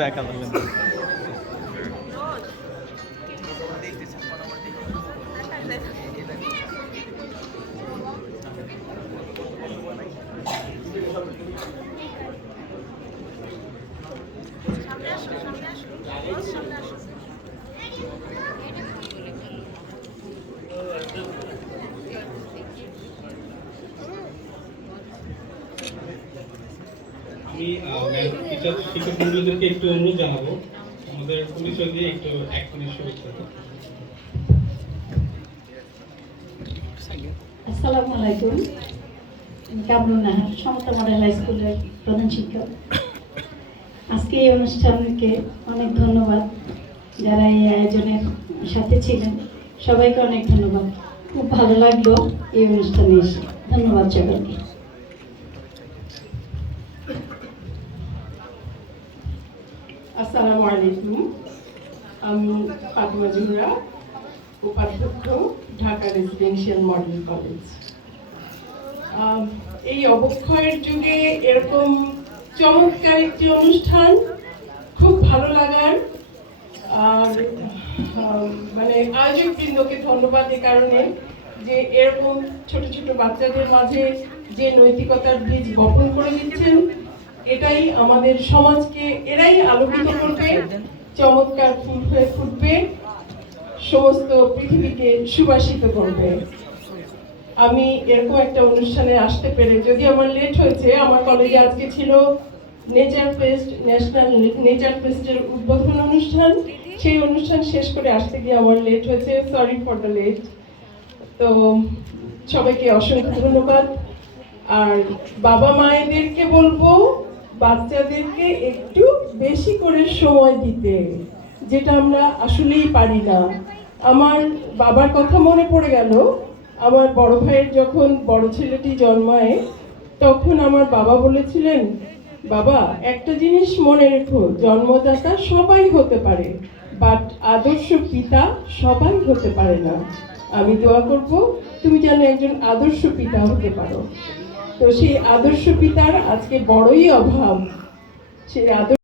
দেখা যাবে আমি টিচার শিক্ষক মন্ডলীদেরকে একটু অনুরোধ জানাবো আমাদের পরিচয় দিয়ে একটু 1 মিনিট শুভেচ্ছা। আসসালামু আলাইকুম। কামরুন নাহার, সমতা মডেল হাই স্কুলের প্রধান শিক্ষক। আজকে এই অনুষ্ঠানকে অনেক ধন্যবাদ, যারা এই আয়োজনের সাথে ছিলেন সবাইকে অনেক ধন্যবাদ। খুব ভালো লাগলো এই অনুষ্ঠানে এসে। ধন্যবাদ সবাইকে। আসসালামু আলাইকুম। আমি ফাতেমা জোহরা, উপাধ্যক্ষ, ঢাকা রেসিডেন্সিয়াল মডেল কলেজ। এই অবক্ষয়ের যুগে এরকম চমৎকার একটি অনুষ্ঠান খুব ভালো লাগার, আর মানে আয়োজকবৃন্দকে ধন্যবাদ এই কারণে যে এরকম ছোট ছোট বাচ্চাদের মাঝে যে নৈতিকতার বীজ বপন করে দিচ্ছেন, এটাই আমাদের সমাজকে, এরাই আলোকিত করবে, চমৎকার ফুল হয়ে ফুটবে, সমস্ত পৃথিবীকে সুবাসিত করবে। আমি এরকম একটা অনুষ্ঠানে আসতে পেরে, যদি আমার লেট হয়েছে, আমার কলেজে আজকে ছিল নেচার ফেস্ট, ন্যাশনাল নেচার ফেস্টের উদ্বোধন অনুষ্ঠান। সেই অনুষ্ঠান শেষ করে আসতে গিয়ে আমার লেট হয়েছে, সরি ফর দ্য লেট। তো সবাইকে অসংখ্য ধন্যবাদ। আর বাবা মায়েদেরকে বলবো বাচ্চাদেরকে একটু বেশি করে সময় দিতে, যেটা আমরা আসলেই পারি না। আমার বাবার কথা মনে পড়ে গেল। আমার বড় ভাইয়ের যখন বড় ছেলেটি জন্মায়, তখন আমার বাবা বলেছিলেন, বাবা একটা জিনিস মনে রেখো, জন্মদাতা সবাই হতে পারে, বাট আদর্শ পিতা সবাই হতে পারে না। আমি দোয়া করব তুমি যেন একজন আদর্শ পিতা হতে পারো। তো সেই আদর্শ পিতার আজকে বড়ই অভাব। সেই আদর্শ